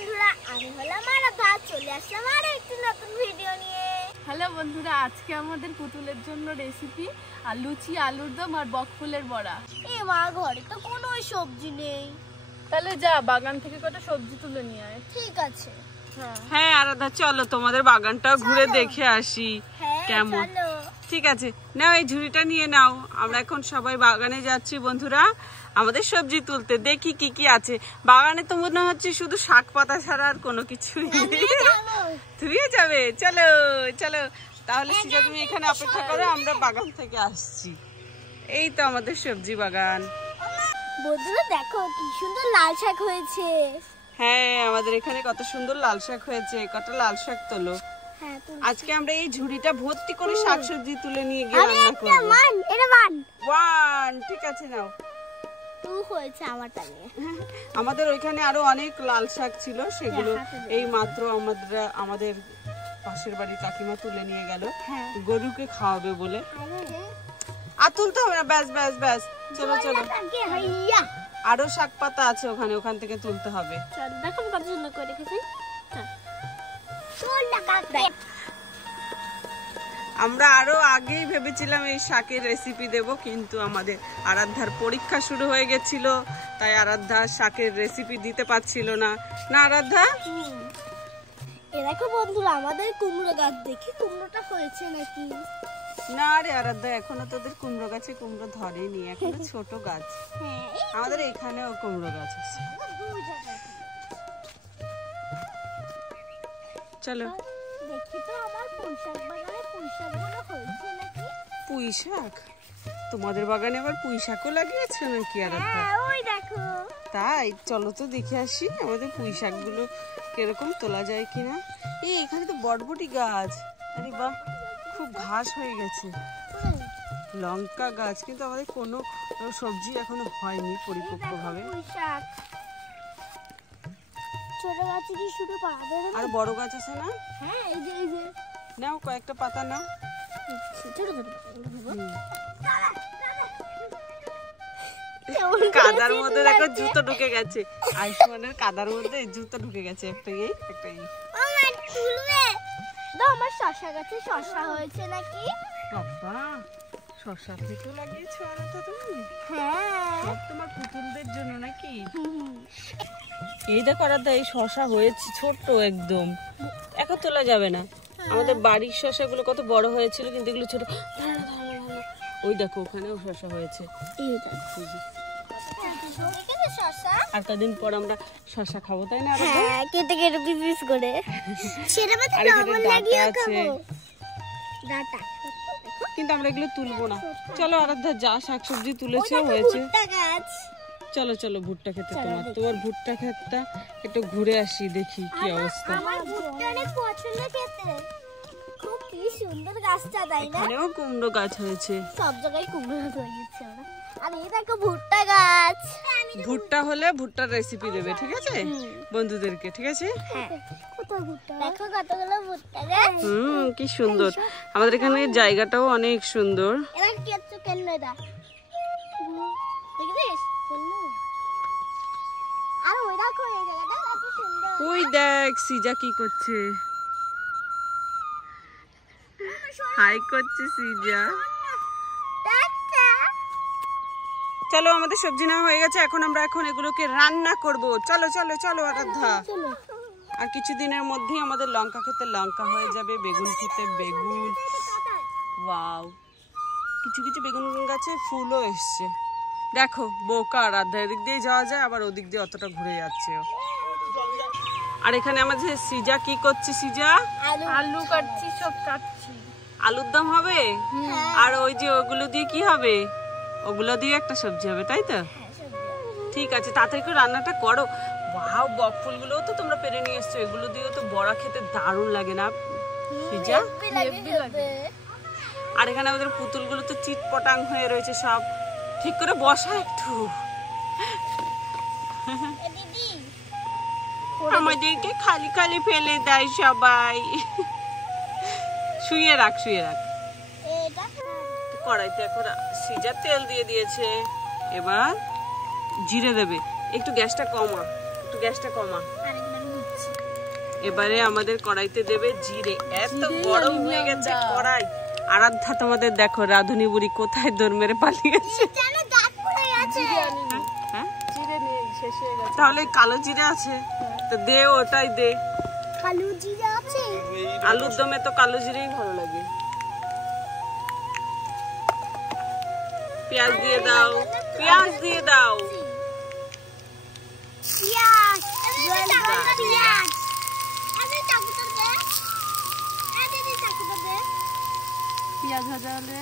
বন্ধুরা, আমি হলাম আরাধ্যা, চলে আসলাম আরো একটি নতুন ভিডিও নিয়ে। হ্যালো বন্ধুরা, আজকে আমাদের পুতুলের জন্য রেসিপি আর লুচি, আলুর দম আর বকফুলের বড়া। এ মা, ঘরে তো কোনো সবজি নেই। তাহলে যা বাগান থেকে কটা সবজি তুলে নিয়ে আয়। ঠিক আছে। হ্যাঁ আরাধ্যা, চলো তোমাদের বাগানটাও ঘুরে দেখে আসি কেমন। ঠিক আছে, নাও এই ঝুড়িটা নিয়ে নাও। আমরা এখন সবাই বাগানে যাচ্ছি বন্ধুরা, আমাদের সবজি তুলতে। দেখি কি কি আছে বাগানে। তো মনে হচ্ছে শুধু শাক পাতা ছাড়া আর কোনো কিছুই নেই। তুমিও যাবে? চলো চলো তাহলে সিজা, তুমি এখানে অপেক্ষা করো, আমরা বাগান থেকে আসছি। এই তো আমাদের সবজি বাগান। বন্ধুরা দেখো কি সুন্দর লাল শাক হয়েছে। হ্যাঁ, আমাদের এখানে কত সুন্দর লাল শাক হয়েছে। কত লাল শাক তোলো। আজকে আমরা এই ঝুড়িটা ভর্তি করে শাকসবজি তুলে নিয়ে গিয়ে রান্না করব। ওয়ান, ঠিক আছে নাও। টু হয়েছে আমারটা নিয়ে। আমাদের ওইখানে আরো অনেক লাল শাক ছিল, সেগুলো এই মাত্র আমাদের পাশের বাড়ির কাকিমা তুলে নিয়ে গেল গরুকে খাওয়াবে বলে। আর তুলতে হবে না, ব্যাস ব্যাস ব্যাস, চলো চলো। আরো শাক পাতা আছে ওখানে, ওখান থেকে তুলতে হবে। দেখো কত সুন্দর করে রেখেছি। আমরা আরো আগেই ভেবেছিলাম এই শাকের রেসিপি দেব, কিন্তু আমাদের আরাধ্যার পরীক্ষা শুরু হয়ে গেছিল, তাই আরাধ্যা শাকের রেসিপি দিতে পারছিল না। না আরাধ্যা? এ দেখো বন্ধুরা, আমাদের কুমড়ো গাছ, দেখি কুমড়োটা হয়েছে নাকি। না রে আরাধ্যা, এখনো তোদের কুমড়ো গাছে কুমড়ো ধরেনি, এখনো ছোট গাছ। আমাদের এখানেও কুমড়ো গাছ আছে। চলো দেখি তো আমার পুঁইশাক বাগানে পুঁইশাকগুলো হয়েছে নাকি। পুঁইশাক? তোমাদের বাগানে আবার পুঁইশাকও লাগিয়েছো নাকি আরাধ্যা? ওই দেখো। তাই, চলো তো দেখে আসি আমাদের পুঁইশাকগুলো কিরকম তোলা যায় কিনা। এই এখানে তো বটবটি গাছ। আরে বাহ, খুব ঘাস হয়ে গেছে। লঙ্কা গাছ, কিন্তু আমাদের কোনো সবজি এখনো হয়নি পরিপক্ক ভাবে। ছোট গাছে কি শুধু পাবে? আর বড় গাছ আছে না? হ্যাঁ, এই যে এই যে। নাও কয়েকটা পাতা নাও। ছোট ছোট কাদার মধ্যে দেখো জুতো ঢুকে গেছে। আয়ুষ্মানের কাদার মধ্যে জুতো ঢুকে গেছে। একটা এই একটা এই। আমার তুলবে দাও। আমার শসা গাছে শসা হয়েছে নাকি? বাবা, শসা থেকে লাগিয়েছো আরাধ্যা তুমি? হ্যাঁ, সব তোমার পুতুলদের জন্য নাকি? এই দেখো আরাধ্যা, এই শসা হয়েছে ছোট একদম, এখন তোলা যাবে না। আমাদের বাড়ির শসাগুলো কত বড় হয়েছিল, কিন্তু এগুলো ছোট। ওই দেখো ওখানেও শসা হয়েছে। আর কদিন পর আমরা শসা খাবো, তাই না? হ্যাঁ, কেটে কেটে পিস পিস করে। সেটা মধ্যে লবণ লাগিয়ে খাবো। ডাটা। কিন্তু আমরা এগুলো তুলবো না। চলো আরাধ্যা, যা শাকসবজি তুলেছে হয়েছে। চলো চলো, ভুট্টা খেতে। তোমার ভুট্টা ক্ষেতটা একটু ঘুরে আসি, দেখি কি অবস্থা। আমার ভুট্টা অনেক পছন্দ খেতে। খুব কি সুন্দর গাছটা, তাই না? এখানেও কুমড়ো গাছ হয়েছে। সব জায়গায় কুমড়ো গাছ লাগিয়েছে ওরা। আর এই দেখো ভুট্টা গাছ। ভুট্টা হলে ভুট্টার রেসিপি দেবে, ঠিক আছে বন্ধুদেরকে? ঠিক আছে। কোথায় ভুট্টা? দেখো কতগুলো ভুট্টা গাছ। কি সুন্দর। আমাদের এখানে জায়গাটাও অনেক সুন্দর। এরা কি এত কেল্লো দা? দেখিস? আর ওই দেখো এই জায়গাটা কত সুন্দর। ওই দেখ সিজা কি করছে। হাই করছে সিজা। চলো, আমাদের সবজি নেওয়া হয়ে গেছে, এখন আমরা এগুলোকে রান্না করব। চলো চলো চলো আরাধ্যা। আর কিছুদিনের মধ্যেই আমাদের লঙ্কা খেতে লঙ্কা হয়ে যাবে, বেগুন খেতে বেগুন। ওয়াও, কিছু কিছু বেগুন গাছে ফুলও এসছে। দেখো বোকা আরাধ্যা, এদিক দিয়ে যাওয়া যায়, আবার ওদিক দিয়ে অতটা ঘুরে যাচ্ছে। আর এখানে আমাদের সিজা কি করছে? সিজা আলু কাটছি, সব কাটছি। আলুর দম হবে। আর ওই যে ওগুলো দিয়ে কি হবে? ওগুলো দিয়ে একটা সবজি হবে, তাই তো? ঠিক আছে, তাড়াতাড়ি করে রান্নাটা করো। ওয়াও, বকফুলগুলোও তো তোমরা পেরে নিয়ে এসছো, এগুলো দিয়েও তো বড়া খেতে দারুণ লাগে না সিজা? আর এখানে আমাদের পুতুলগুলো তো চিটপটাং হয়ে রয়েছে সব। ঠিক করে বসা একটু। আমাদেরকে খালি খালি ফেলে দেয় সবাই। শুয়ে রাখ শুয়ে রাখ। কড়াইতে এখন সিজা তেল দিয়ে দিয়েছে, এবার জিরে দেবে। একটু গ্যাসটা কমা, একটু গ্যাসটা কমা। এবারে আমাদের কড়াইতে দেবে জিরে। এত গরম হয়ে গেছে কড়াই। আরাধ্যা তোমাদের দেখো রাধুনি বুড়ি কোথায় দৌড় মেরে পালিয়ে গেছে। তাহলে কালো জিরে আছে তো দে, ওটাই দে। কালো জিরে আছে? আলুর দমে তো কালো জিরেই ভালো লাগে। পেঁয়াজ দিয়ে দাও, পেঁয়াজ দিয়ে দাও। পেঁয়াজ, পেঁয়াজ। পেঁয়াজ ভাজা হলে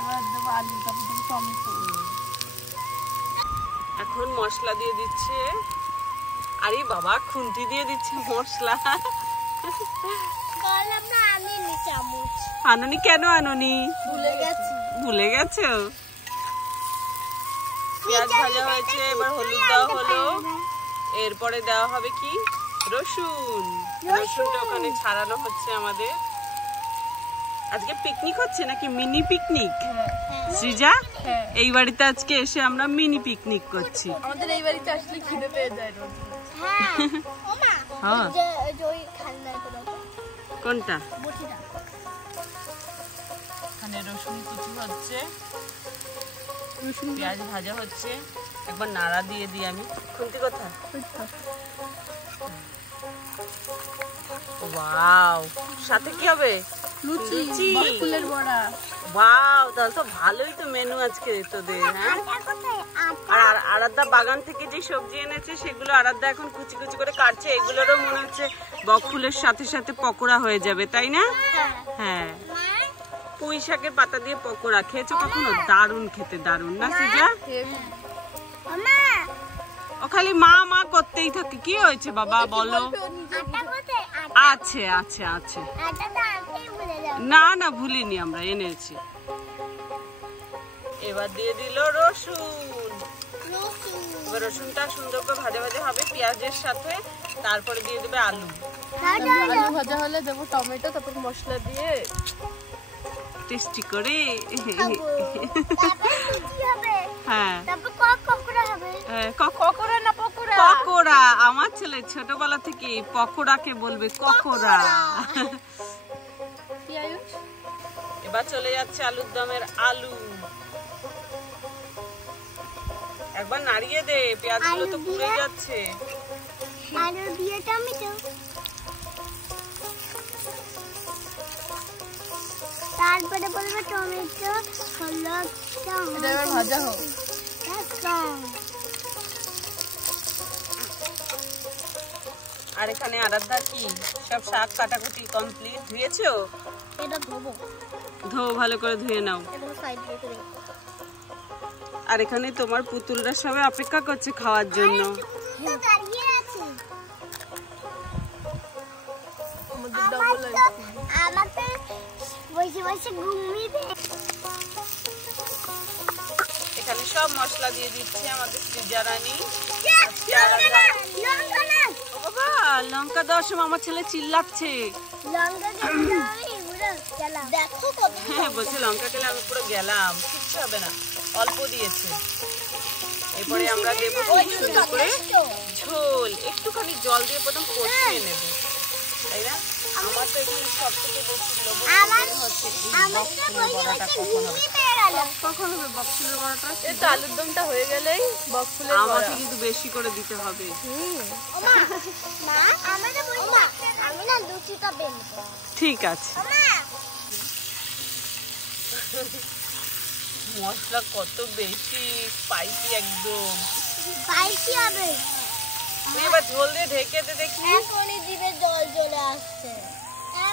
এবার দেবো আলু, তারপর দেবো টমেটো। এখন মশলা দিয়ে দিচ্ছে। আরে বাবা খুন্তি দিয়ে দিচ্ছে মশলা। আননি কেন আননি? ভুলে গেছো? পেঁয়াজ ভাজা হয়েছে, এবার হলুদ দেওয়া হলো। এরপরে দেওয়া হবে কি রসুন। রসুনটা ওখানে ছাড়ানো হচ্ছে আমাদের। আজকে পিকনিক হচ্ছে নাকি মিনি পিকনিক? সৃজা, এই বাড়িতে আজকে এসে আমরা মিনি পিকনিক করছি। আমাদের এই বাড়িতে আসলে খিদে পেয়ে যায় রোজ। কোনটা? এখানে রসুন কুচি হচ্ছে, পেঁয়াজ ভাজা হচ্ছে। একবার নাড়া দিয়ে দিই আমি। খুন্তি কোথায়? ওয়াও, সাথে কি হবে? লুচি, ফুলের বড়া। ওয়াও, তাহলে তো ভালোই তো মেনু আজকে তোদের। হ্যাঁ, আর আরাধ্যা বাগান থেকে যে সবজি এনেছে সেগুলো আরাধ্যা এখন কুচি কুচি করে কাটছে। এগুলোরও মনে হচ্ছে বক ফুলের সাথে সাথে পকোড়া হয়ে যাবে, তাই না? হ্যাঁ, পুঁই শাকের পাতা দিয়ে পকোড়া খেয়েছো কখনো? দারুণ খেতে, দারুণ না সৃজা? ও খালি মা মা করতেই থাকে। কি হয়েছে বাবা বলো? আছে আছে আছে। না না ভুলিনি, আমরা এনেছি। এবার দিয়ে দিল রসুন। এবার রসুনটা সুন্দর করে ভাজা ভাজা হবে পেঁয়াজের সাথে। তারপরে দিয়ে দেবে আলু। আলু ভাজা হলে দেবো টমেটো, তারপর মশলা দিয়ে টেস্টি করে। হ্যাঁ, পকোড়া। আমার ছেলে ছোটবেলা থেকে পকোড়াকে বলবে ককোড়া। এবার চলে যাচ্ছে আলুর দমের আলু। একবার নাড়িয়ে দে, পেঁয়াজগুলো তো পুড়ে যাচ্ছে। আলু দিয়ে টমেটো, তারপরে বলবে টমেটো, হলুদ, এটা এবার ভাজা হোক। আর এখানে আরাধ্যা কি সব শাক কাটাকুটি কমপ্লিট। ধুয়েছো? এটা ধোবো। ধো, ভালো করে ধুয়ে নাও। এবং সাইড রেখে দেবো। আর এখানে তোমার পুতুলরা সবাই অপেক্ষা করছে খাওয়ার জন্য। দাঁড়িয়ে আছে। আমাদের বসে বসে ঘুমিয়ে। এখানে সব মশলা দিয়ে দিচ্ছে আমাদের সৃজা রানী। বাবা লঙ্কা দেওয়ার সময় আমার ছেলে চিল্লাচ্ছে। হ্যাঁ, বলছে লঙ্কা খেলে আমি পুরো গেলাম। কিচ্ছু হবে না, অল্প দিয়েছে। এরপরে আমরা দেবো সুন্দর করে ঝোল। একটুখানি জল দিয়ে প্রথম কষিয়ে নেব, তাই না? আমার তো এখানে সব থেকে বেশি লোভ হচ্ছে এই বকফুলের বড়াটা কখন হবে? বকফুলের বড়াটা এই তো আলুর দমটা হয়ে গেলেই বকফুলের বড়া। আমাকে কিন্তু বেশি করে দিতে হবে। ঠিক আছে। মশলা কত বেশি স্পাইসি, একদম স্পাইসি হবে। এবার ঝোল দিয়ে ঢেকে দে দেখি। এখনই জিভে জল চলে আসছে।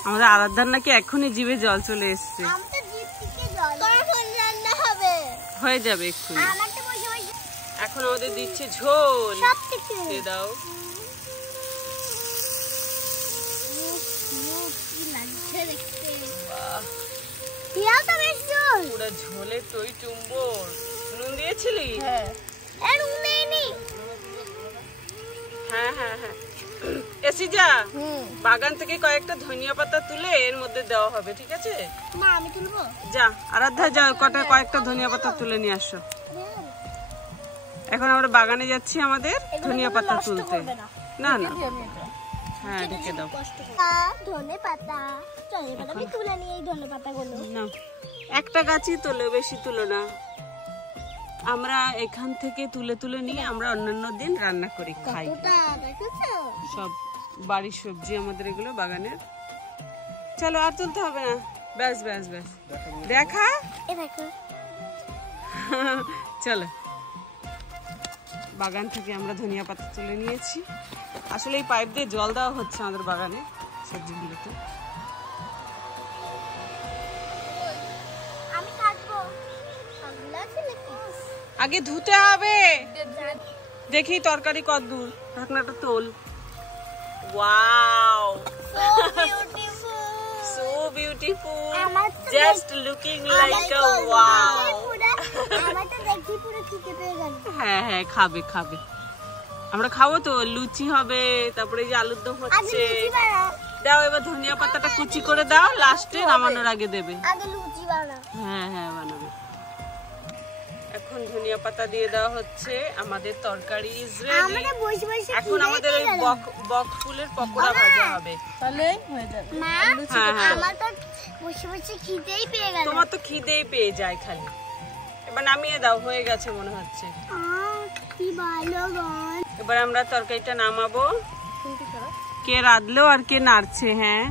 আমাদের আরাধ্যার নাকি এখনই জিভে জল চলে এসছে। আমাদের জিভ থেকে জল। কখন রান্না হবে? হয়ে যাবে এক্ষুনি। আমাকে বসে বসে এখন আমাদের দিচ্ছে ঝোল। সব কিছু দিয়ে দাও। কি লাগছে দেখতে। বাহ, দিয়াও তো বেশ জল। পুরো ঝোলে টই টুম্বর। নুন দিয়েছিলি? হ্যাঁ। এর উমেনি। হ্যাঁ হ্যাঁ হ্যাঁ। এসি যা, বাগান থেকে কয়েকটা ধনিয়া পাতা তুলে এর মধ্যে দেওয়া হবে, ঠিক আছে? মা আমি তুলবো? যা আরাধ্যা, যা কয়েকটা ধনিয়া পাতা তুলে নিয়ে আসো। এখন আমরা বাগানে যাচ্ছি আমাদের ধনিয়া পাতা তুলতে। না না, হ্যাঁ ঢেকে দাও। ধনে পাতা আমি তুলে নিয়ে এই ধনে পাতাগুলো না একটা গাছই তোলো, বেশি তুলো না। আমরা এখান থেকে তুলে তুলে নিয়ে আমরা অন্যান্য দিন রান্না করি খাই। সব বাড়ির সবজি আমাদের এগুলো বাগানের। চলো আর তুলতে হবে না, ব্যাস ব্যাস ব্যাস দেখা। চলো বাগান থেকে আমরা ধনিয়া পাতা তুলে নিয়েছি। আসলে এই পাইপ দিয়ে জল দেওয়া হচ্ছে আমাদের বাগানে সবজিগুলোতে। আগে ধুতে হবে, দেখি তরকারি কতদূর। ঢাকনাটা তোল। Wow so beautiful, just looking like a wow. হ্যাঁ হ্যাঁ খাবে খাবে, আমরা খাবো তো। লুচি হবে, তারপরে এই যে আলুর দম হচ্ছে। দাও এবার ধনিয়া পাতাটা কুচি করে দাও, লাস্টে নামানোর আগে দেবে। হ্যাঁ হ্যাঁ বানাবে। এখন ধনিয়া পাতা দিয়ে দেওয়া হচ্ছে, আমাদের তরকারি ইজ রেডি। এখন আমাদের ওই বক ফুলের পকোড়া ভাজা হবে, তাহলে হয়ে যাবে। তোমার তো খিদেই পেয়ে যায় খালি। এবার নামিয়ে দাও, হয়ে গেছে মনে হচ্ছে। এবার আমরা তরকারিটা নামাবো। কে রাঁধলো আর কে নাড়ছে? হ্যাঁ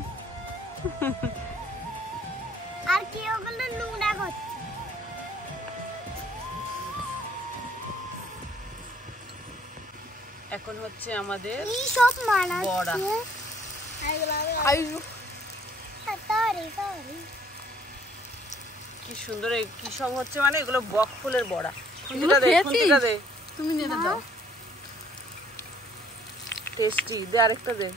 আর কে ওগুলো নোংরা করছে? এখন হচ্ছে আমাদের সব বড়া। কি সুন্দর কি সব হচ্ছে, মানে এগুলো বক ফুলের বড়া। খুন্তিটা দে, খুন্তিটা দে। তুমি নিয়ে দাও। টেস্টি, দে আরেকটা দে।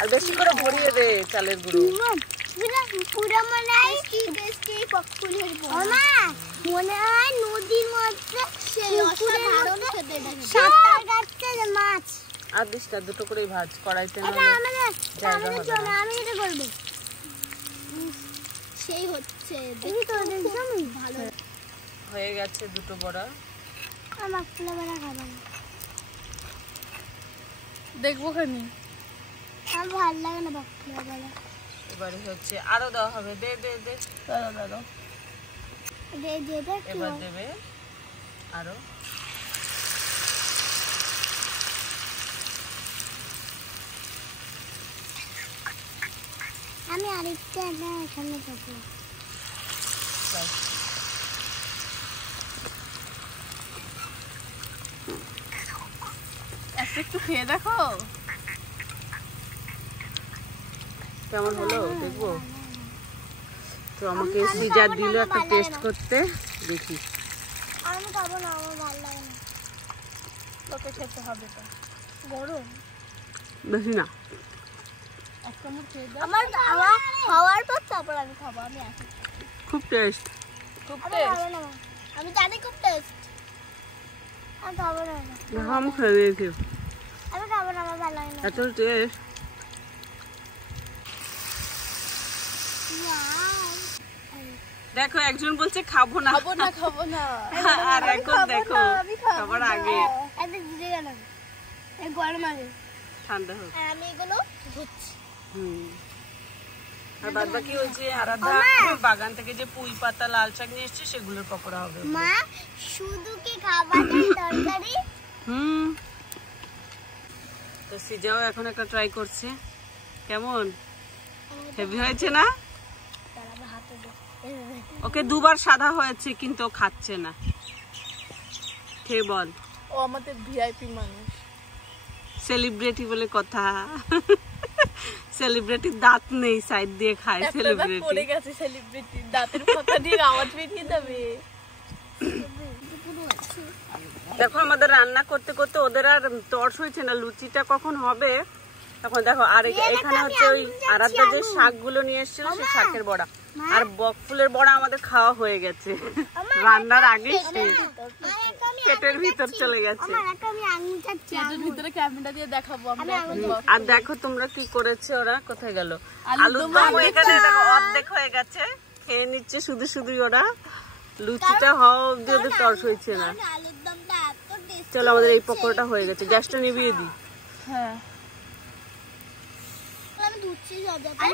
আর বেশি করে ভরিয়ে দে চালের গুঁড়ো। মনে হয় নদীর মধ্যে মাছ। আর দিস না, দুটো করেই ভাজ কড়াইতে। আমি এটা করবো, সেই হচ্ছে ভালো হয়ে গেছে দুটো বড়া। আমার ফুলা বড়া খাবো, দেখবো খানি। আমার ভালো লাগে না বাকুলা বড়া। এবারে হচ্ছে আরো দেওয়া হবে। দে দে দে, দাঁড়াও দাঁড়াও, এবার দেবে আরো। আমি আরেকটা এখানে দেবো। একটু খেয়ে দেখো কেমন হলো, দেখবো তো। আমাকে সিজার দিল একটা টেস্ট করতে, দেখি। আমি খাবো না, আমার ভালো লাগে না। তোকে খেতে হবে তো, গরম। বেশি না, এক চামচ খেয়ে দাও। আমার খাওয়ার পর তারপর আমি খাবো। আমি আসি, খুব টেস্ট। খুব আমি টেস্ট। খাবো না, আমি জানি খুব টেস্ট। আমি খাবো না, আমি খেয়ে দিয়েছি, আমি খাবো না, আমার ভালো লাগে না। এত টেস্ট। দেখো একজন বলছে খাবো না, খাবো না খাবো না, আর এখন দেখো খাবার আগে। এত জিরে গেল, গরম আগে ঠান্ডা হোক। আমি এগুলো ধুচ্ছি। আর বাদ বাকি ওই যে আরাধা বাগান থেকে যে পুঁই পাতা লাল শাক নিয়ে এসছে সেগুলোর পকোড়া হবে। মা শুধু কি খাবারের তরকারি? তো সিজাও এখন একটা ট্রাই করছে, কেমন হেভি হয়েছে না? ওকে দুবার সাদা হয়েছে কিন্তু ও খাচ্ছে না। খেয়ে বল। ও আমাদের ভিআইপি মানুষ, সেলিব্রিটি বলে কথা। সেলিব্রিটির দাঁত নেই, সাইড দিয়ে খায় সেলিব্রিটি। পড়ে গেছে সেলিব্রিটি, দাঁতের পাতা দিয়ে আওয়াজ বেরিয়ে যাবে। দেখো আমাদের রান্না করতে করতে ওদের আর তর্স হয়েছে না লুচিটা কখন হবে। তখন দেখো আর এখানে হচ্ছে ওই আরাধ্যা যে শাকগুলো নিয়ে এসেছিল সেই শাকের বড়া আর বক ফুলের বড়া আমাদের খাওয়া হয়ে গেছে রান্নার আগে, পেটের ভিতর চলে গেছে। পেটের ভিতরে ক্যামেরা দিয়ে দেখাবো আমরা। আর দেখো তোমরা কি করেছে, ওরা কোথায় গেল? আলুর দম এখানে দেখো অর্ধেক হয়ে গেছে, খেয়ে নিচ্ছে শুধু শুধু ওরা। লুচিটা হওয়া অব্দি ওদের তর্স হয়েছে না। চলো আমাদের এই পকোড়াটা হয়ে গেছে, গ্যাসটা নিভিয়ে দিই। হ্যাঁ লুচি সাজাবো।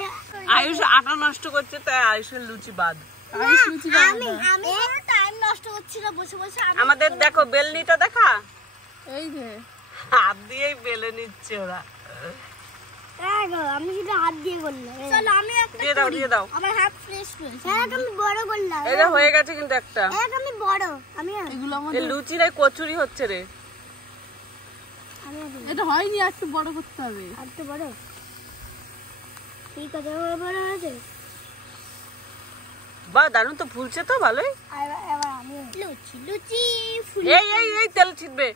আয়ুষ আটা নষ্ট করছে, তাই আয়ুষের লুচি বাদ। আয়ুষ লুচি বানাবে। আমি টাইম নষ্ট করছি না, বসে বসে আমাদের দেখো বেলনিটা দেখা, এই যে হাত দিয়েই বেলে নিচ্ছে ওরা। আমি শুধু হাত দিয়ে করলাম। চলো আমি একটা দিয়ে দাও, দিয়ে দাও। আমার হাত ফ্রেশ হয়েছে। আমি বড় করলাম। এটা হয়ে গেছে কিন্তু একটা। আমি বড়। আমি এগুলো এই আমাদের লুচিরাই কচুরি হচ্ছে রে। এটা হয়নি, একটু বড় করতে হবে। একটু বড়। ঠিক আছে, বড় হয়েছে। বাহ, দারুণ তো, ফুলছে তো ভালোই। এবার আমি লুচি লুচি ফুল। এই এই এই তেল ছিটবে।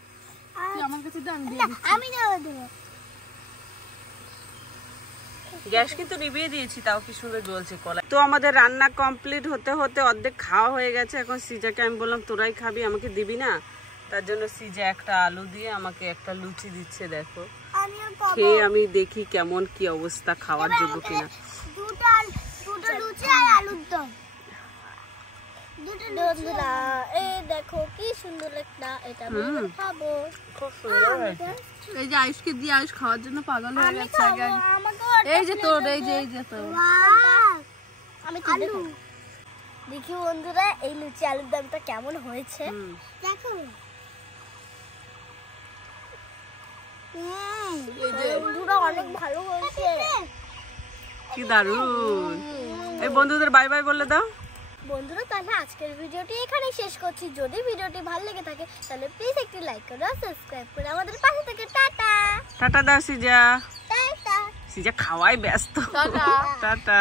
তুই আমার কাছে দে, আমি দিয়ে দিচ্ছি। আমি দেবো। গ্যাস কিন্তু নিভিয়ে দিয়েছি, তাও কি সুন্দর জ্বলছে কলা। তো আমাদের রান্না কমপ্লিট হতে হতে অর্ধেক খাওয়া হয়ে গেছে। এখন সিজাকে আমি বললাম তোরাই খাবি, আমাকে দিবি না? তার জন্য সিজা একটা আলু দিয়ে আমাকে একটা লুচি দিচ্ছে। দেখো খেয়ে আমি দেখি কেমন কি অবস্থা, খাওয়ার যোগ্য কিনা। দুটো লুচি আর আলুর দম। বন্ধুরা এই দেখো কি সুন্দর একটা, এটা আমি খাবো। খুব সুন্দর হয়েছে। এই যে আয়ুষকে দিয়ে, আয়ুষ খাওয়ার জন্য পাগল হয়ে গেছে আগে। এই যে তোর, এই যে তোর। আমি আলু দেখি বন্ধুরা এই লুচি আলুর দমটা কেমন হয়েছে দেখো। বন্ধুরা অনেক ভালো হয়েছে, কি দারুণ। এই বন্ধুদের বাই বাই বলে দাও। বন্ধুরা তাহলে আজকের ভিডিওটি এখানেই শেষ করছি। যদি ভিডিওটি ভালো লেগে থাকে তাহলে প্লিজ একটি লাইক করো, সাবস্ক্রাইব করে আমাদের পাশে থেকে। টাটা টাটা দাও সিজা। টাটা। সিজা খাওয়াই ব্যস্ত। টাটা। টাটা।